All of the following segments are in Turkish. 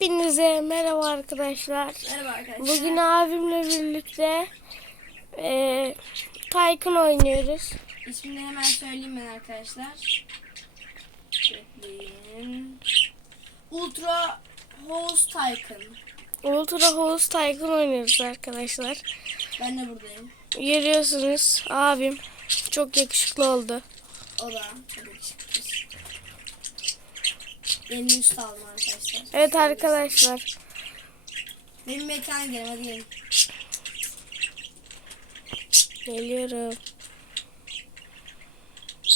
Hepinize merhaba arkadaşlar. Merhaba arkadaşlar. Bugün abimle birlikte e, Tycoon oynuyoruz. İsmini hemen söyleyeyim ben arkadaşlar. Bekleyin. Ultra Hose Tycoon. Ultra Horse Tycoon oynuyoruz arkadaşlar. Ben de buradayım. Görüyorsunuz abim çok yakışıklı oldu. O da ki sürpriz. Yeni üst aldım arkadaşlar. Evet arkadaşlar. Benim mekana gidelim hadi gelin. Geliyorum.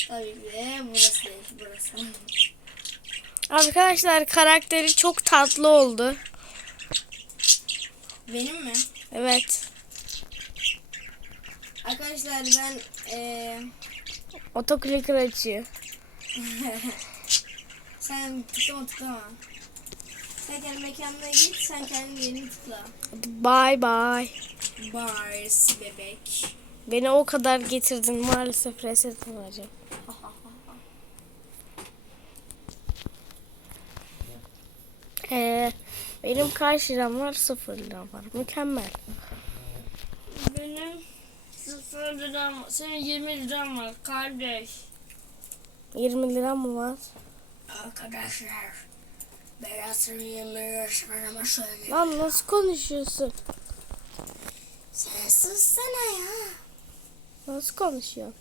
Tabii ki burası değil burası. Arkadaşlar karakteri çok tatlı oldu. Benim mi? Evet. Arkadaşlar ben eee Otoclicker açıyor. sen tıklama tıklama. Sen kendi mekanına git sen kendi yerini tıkla. Bye bye. Bars bebek. Beni o kadar getirdin maalesef reset alacağım. Ee, benim kaç liram var? Sıfır liram var. Mükemmel. Benim 0 liram, senin 20 liram var kardeş. 20 liram mı var? Arkadaşlar, 20 lirası var ama şöyle. Lan nasıl konuşuyorsun? Sen sussana ya. Nasıl konuşuyorsun?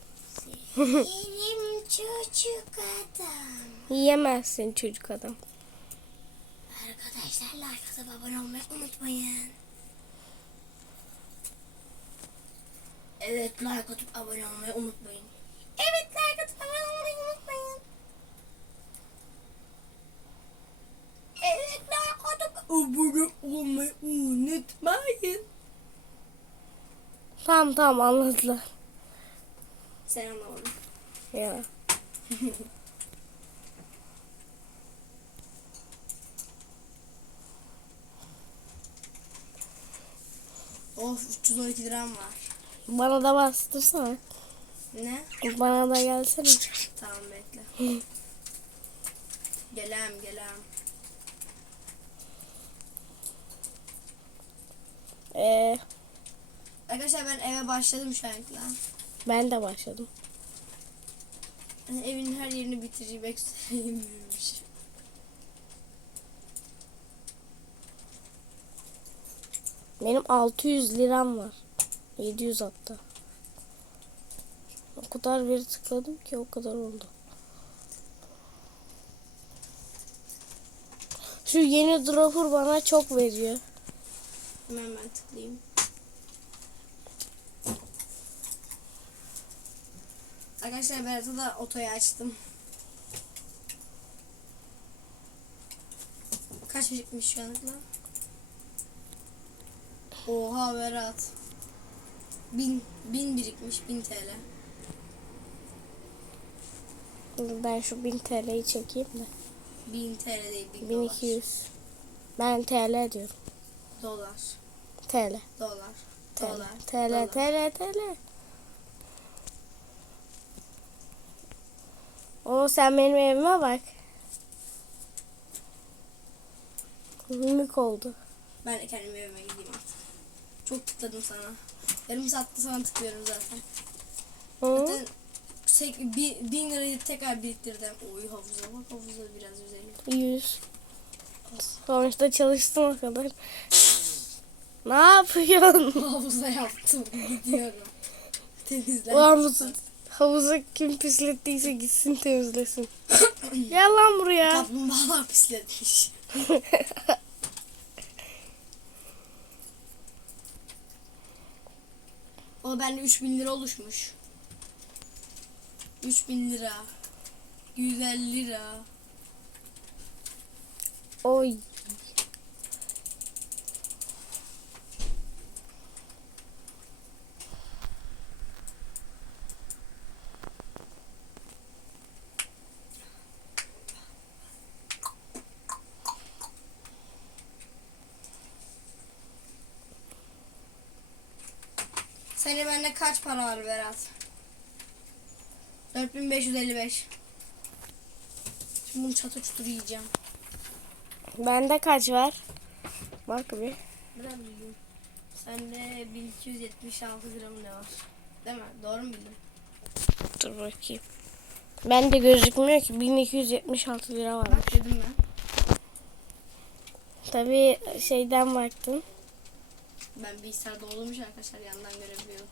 Benim çocuk adam. Yiyemezsin çocuk adam. Arkadaşlar like atıp abone olmayı unutmayın. Evet like atıp abone olmayı unutmayın. Evet like atıp abone olmayı unutmayın. Evet like atıp abone olmayı unutmayın. Tamam tamam anladılar. Sen anlamadın. Ya. Of 312 liram var. Bana da bastırsana. Ne? Bana da gelsene. Tamam bekle. gelem gelem. Ee, Arkadaşlar ben eve başladım şu an. ben de başladım. Hani evin her yerini bitirmek büyümüş. Benim 600 liram var. 700 hatta. O kadar veri tıkladım ki o kadar oldu. Şu yeni dropper bana çok veriyor. Hemen ben tıklayayım. Arkadaşlar Berat'a da otoyu açtım. Kaç birikmiş şu anlık lan? Oha Berat. Bin, bin birikmiş, bin TL. Ben şu 1000 TL'yi çekeyim de. Bin TL değil, bin 1200. Ben TL diyorum. dolar. TL. Dolar. TL. Dolar. TL. dolar. TL. TL. O sen benim evime bak. Mimik oldu. Ben de kendim evime gideyim artık. Çok tıkladım sana. Yarım saatte sana tıklıyorum zaten. Hı? Zaten sek- bi- bin lirayı tekrar biriktirdim. Oy havuza bak havuza biraz güzel. 100. Sonuçta çalıştım o kadar. ne yapıyorsun? Havuza yaptım. Gidiyorum. Temizlen. Bu havuzu, havuza kim pislettiyse gitsin temizlesin. Gel lan buraya. Kaplumbağalar pisletmiş. o bende 3000 lira oluşmuş. 3000 lira. 150 lira. Oy. Senin bende kaç para var Berat? 4555. Şimdi bunu çatı çutur yiyeceğim. Bende kaç var? Bak bir. Biraz bildim. Sende 1276 lira mı ne var? Değil mi? Doğru mu bildim? Dur bakayım. Bende gözükmüyor ki 1276 lira var. Bak dedim ben. Tabii şeyden baktım. Ben bilgisayarda olduğumuz arkadaşlar yandan görebiliyorum.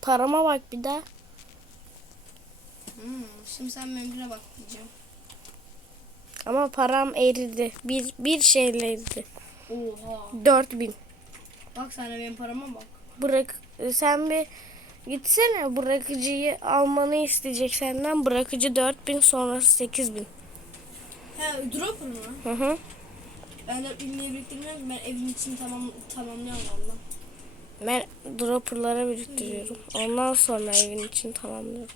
Parama bak bir daha. Hmm, şimdi sen benimkine bak diyeceğim. Ama param eridi. Bir, bir şeyle eridi. Oha. 4000. Bak sen de benim parama bak. Bırak sen bir gitsene bırakıcıyı almanı isteyecek senden. Bırakıcı 4000 sonrası 8000. He dropper mı? Hı hı. Ben de bilmeyi biriktirmiyorum ben evin için tamam tamamlıyorum valla. Ben dropperlara biriktiriyorum. Ondan sonra evin için tamamlıyorum.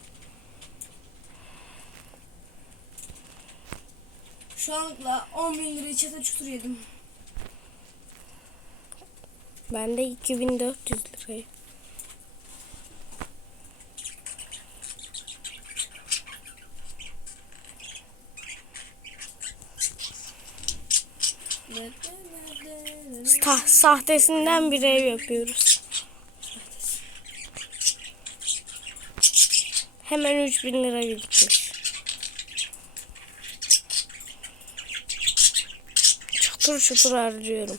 Şu anlıkla 10 bin lirayı çete çutur yedim. Ben de 2400 lirayı. Ta- sahtesinden bir ev yapıyoruz. Hemen 3000 lira birikmiş. Çatır çutur harcıyorum.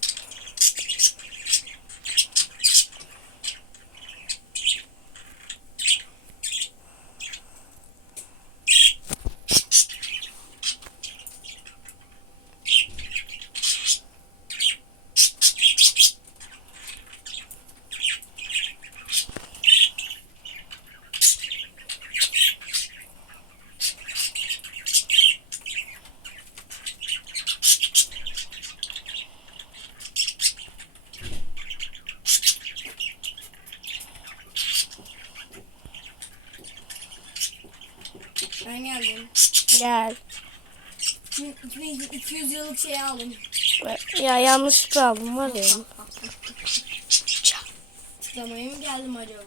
Ben geldim. Gel. 2200 liralık şey aldım. Ya yanlışlıkla aldım var ya. Tıklamaya mı geldim acaba?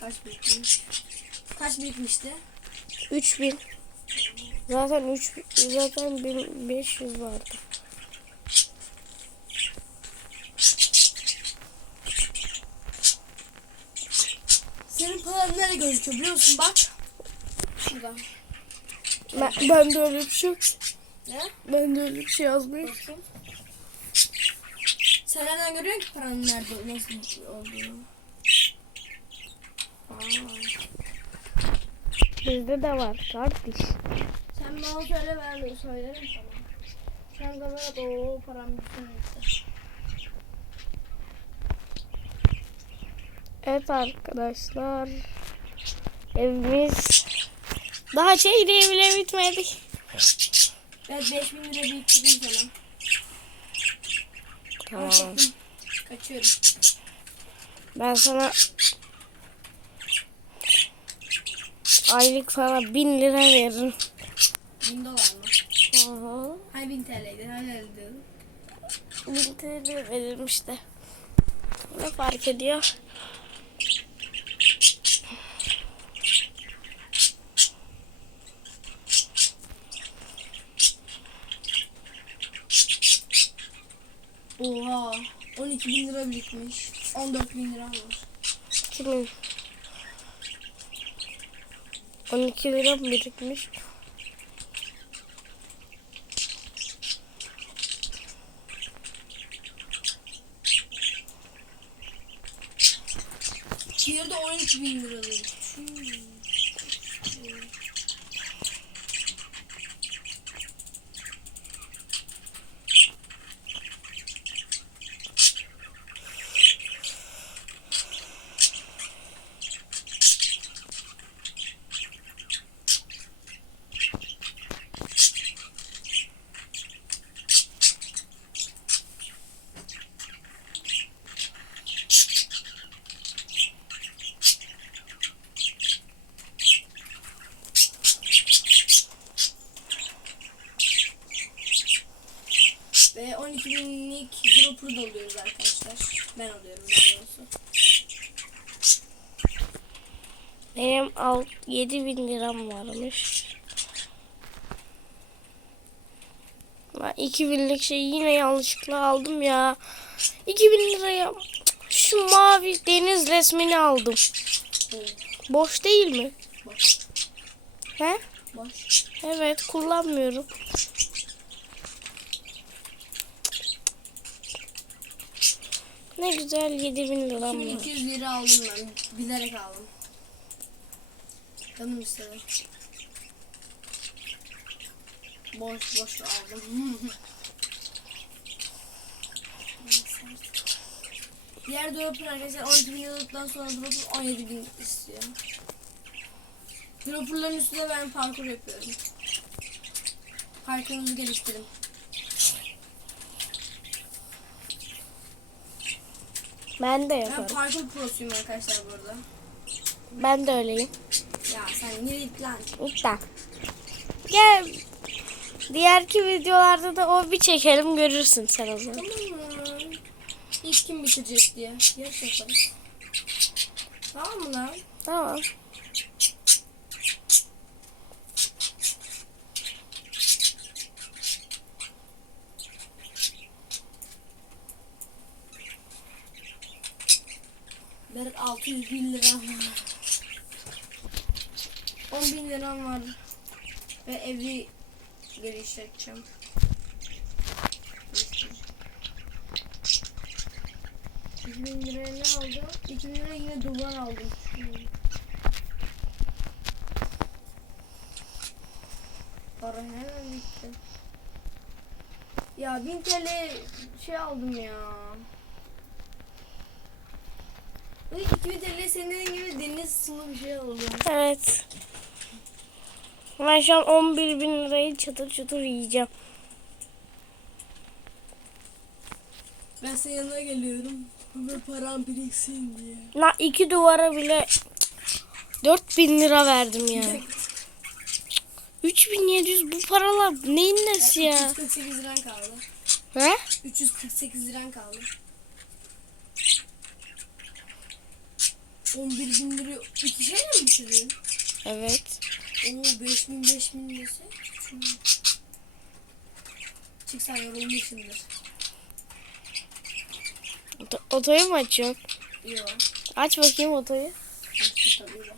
Kaç birikmiş? Kaç birikmişti? 3000. Zaten 3 zaten 1500 vardı. Senin paran nereye gözüküyor biliyor musun? Bak. Şurada. Ben, ben de öyle bir şey yok. Ne? Ben de öyle bir şey yazmıyor. Bakayım. Sen nereden görüyorsun ki paranın nerede nasıl olduğunu? Bizde de var kardeş. Sen bana söyle ben de söylerim sana. Sen kamerada o param bütün Evet arkadaşlar. Evimiz daha çeyreği bile bitmedi. Ben 5000 lira biriktirdim sana. Tamam. Kaçıyorum. Ben sana aylık sana 1000 lira veririm. 1000 dolar mı? Hı hı. Hay 1000 TL'ydi. Diyordun? 1000 TL veririm işte. Ne fark ediyor? Oha. 12 bin lira birikmiş. 14 bin lira var. Kimin? 12 lira birikmiş? Diğeri de 12 bin liralık. Ve 12 binlik dropper da alıyoruz arkadaşlar. Ben alıyorum daha doğrusu. Benim al 7000 liram varmış. Ben 2000'lik şeyi yine yanlışlıkla aldım ya. 2000 liraya şu mavi deniz resmini aldım. Boş değil mi? boş. He? Boş. Evet kullanmıyorum. Ne güzel 7000 liram var. 2200 lira aldım ben. Bilerek aldım. Canım istedi. Boş boş aldım. Diğer dropper arkadaşlar 12 bin liralıktan sonra dropper 17 bin istiyor. Dropperların üstünde ben parkur yapıyorum. Parkurunuzu geliştirin. Ben de Ben yaparım. parkur prosuyum arkadaşlar burada. Ben de öyleyim. Ya sen nereye git lan? Lütfen. Gel. Diğerki videolarda da o bir çekelim görürsün sen o zaman. Tamam mı? İlk kim bitirecek diye. Yarış yaparız. Tamam mı lan? Tamam. Benim 600 bin liram var. 10 bin liram var. Ve evi geliştireceğim. Bin liraya ne aldım? 2 bin liraya yine duvar aldım. Para hemen bitti. Ya 1000 TL şey aldım ya. Bu 2000 TL senin gibi deniz sulu bir şey oldu. Evet. Ben şu an 11 bin lirayı çatır çatır yiyeceğim. Ben senin yanına geliyorum. Ve param biriksin diye. La iki duvara bile 4 bin lira verdim ya. 3700 bu paralar neyin nesi ya? 348 liran kaldı. He? 348 liran kaldı. 11 bin lira iki şeyle mi bitirdin? Evet. Oo 5000 5000 desek. Çık sen yorulmuşsundur. Oto- otoyu mu açıyorsun? Yok. Aç bakayım otoyu. Açtı tabii de.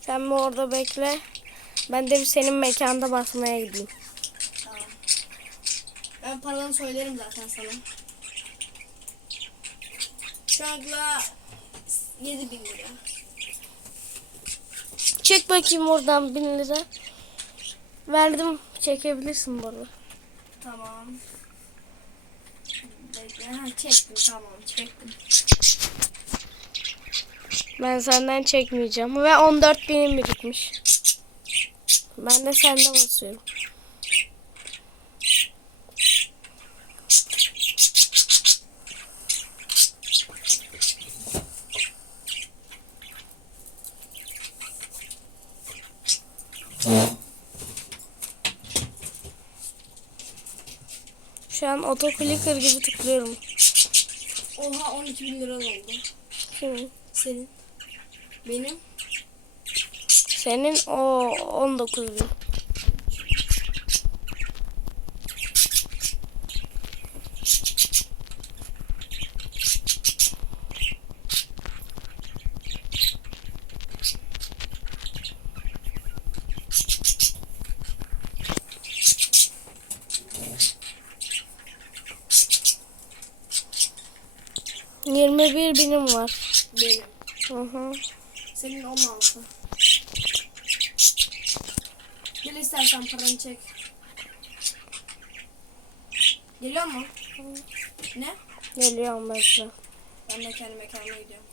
Sen bir orada bekle. Ben de bir senin mekanda basmaya gideyim. Tamam. Ben paranı söylerim zaten sana. Şu anla 7 bin lira. Çek bakayım oradan bin lira. Verdim. Çekebilirsin bunu. Tamam. Bekle. Ha, çektim tamam çektim. Ben senden çekmeyeceğim. Ve 14 binim birikmiş. Ben de sende basıyorum. Şu an otoclicker gibi tıklıyorum. Oha 12 bin lira oldu. Senin. Benim. Senin o 19 bin. Yirmi bir binim var. Benim. Hı hı. Senin 16. Gel istersen paranı çek. Geliyor mu? Ne? Geliyorum bekle. Ben de kendi mekanıma gidiyorum.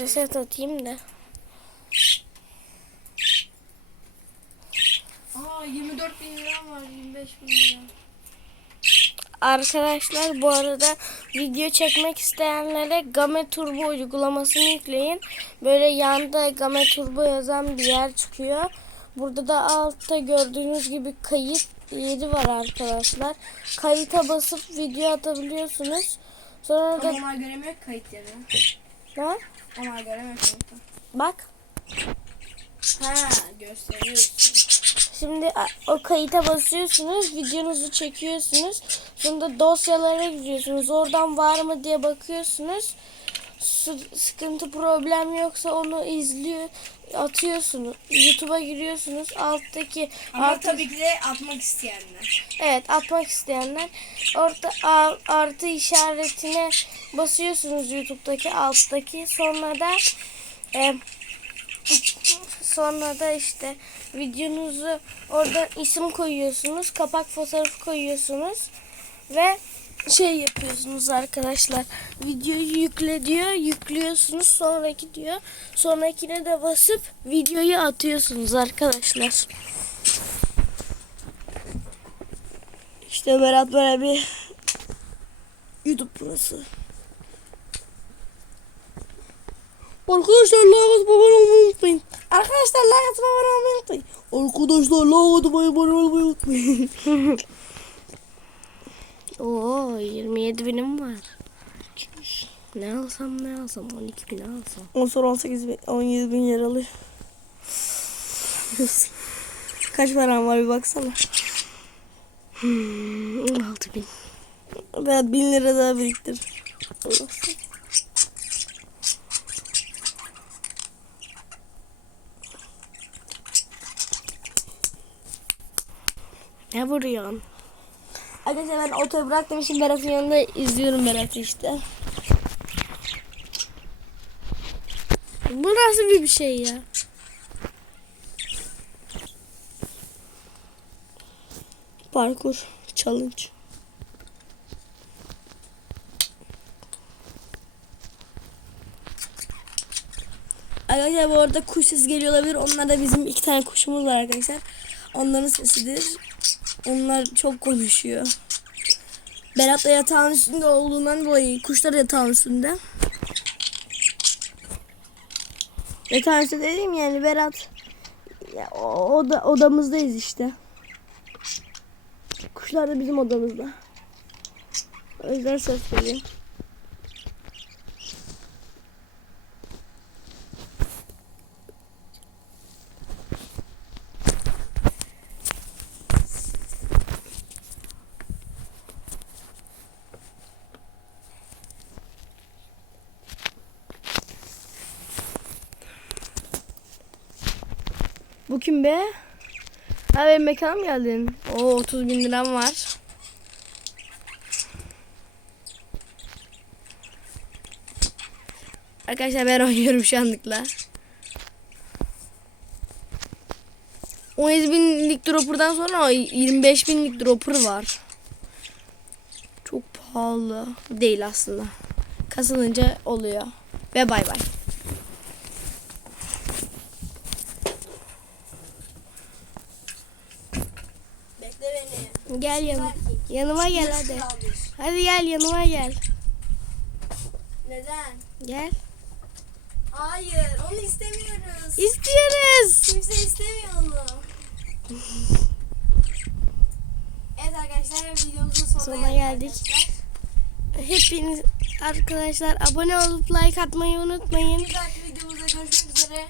Reset atayım da. Aa 24 bin liram var 25 bin lira. Arkadaşlar bu arada video çekmek isteyenlere Game Turbo uygulamasını yükleyin. Böyle yanda Game Turbo yazan bir yer çıkıyor. Burada da altta gördüğünüz gibi kayıt yeri var arkadaşlar. Kayıta basıp video atabiliyorsunuz. Sonra da Ama göremiyor kayıt yerini. ne? Onlar göremiyor kayıtı. Bak. Ha gösteriyorsun. Şimdi o kayıta basıyorsunuz, videonuzu çekiyorsunuz. Sonra dosyalara giriyorsunuz. Oradan var mı diye bakıyorsunuz. Su- sıkıntı problem yoksa onu izliyor atıyorsunuz. YouTube'a giriyorsunuz. Alttaki Ama artı, tabii ki de atmak isteyenler. evet atmak isteyenler orada a- artı işaretine basıyorsunuz YouTube'daki alttaki. Sonra da e, Sonra da işte videonuzu orada isim koyuyorsunuz. Kapak fotoğrafı koyuyorsunuz. Ve şey yapıyorsunuz arkadaşlar. Videoyu yükle diyor. Yüklüyorsunuz. Sonraki diyor. Sonrakine de basıp videoyu atıyorsunuz arkadaşlar. İşte Berat böyle bir YouTube burası. Arkadaşlar like atıp abone unutmayın. Arkadaşlar like atıp abone unutmayın. Arkadaşlar like atıp abone olmayı unutmayın. Oo 27 binim var. Ne alsam ne alsam 12 bin alsam. Ondan sonra 18 bin, 17 bin yer alıyor. Kaç param var bir baksana. Hmm, 16 bin. Berat 1000 lira daha biriktir. Ne vuruyorsun? Arkadaşlar ben otoyu bıraktım şimdi Berat'ın yanında izliyorum Berat'ı işte. Bu nasıl bir şey ya? Parkur challenge. Arkadaşlar bu arada kuş sesi geliyor olabilir. Onlar da bizim iki tane kuşumuz var arkadaşlar. Onların sesidir. Onlar çok konuşuyor. Berat da yatağın üstünde olduğundan dolayı kuşlar yatağın üstünde. Yatağın üstünde dediğim yani Berat ya, oda, odamızdayız işte. Kuşlar da bizim odamızda. O yüzden ses geliyor. Bu kim be? Ha benim mekana mı geldin? Oo 30 bin liram var. Arkadaşlar ben oynuyorum şu anlıkla. 17 binlik dropper'dan sonra 25 binlik dropper var. Çok pahalı. Değil aslında. Kazanınca oluyor. Ve bay bay. Bekle beni. Gel yanıma. Yanıma gel hadi. Hadi gel yanıma gel. Neden? Gel. Hayır onu istemiyoruz. İstiyoruz. Kimse istemiyor onu. Evet arkadaşlar videomuzun sonuna, Sonuna geldik. arkadaşlar. Hepiniz arkadaşlar abone olup like atmayı unutmayın. Bir dahaki videomuzda görüşmek üzere.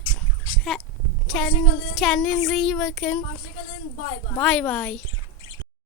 Kendiniz, kendinize iyi bakın. Hoşçakalın. Bay bay. Bay bay.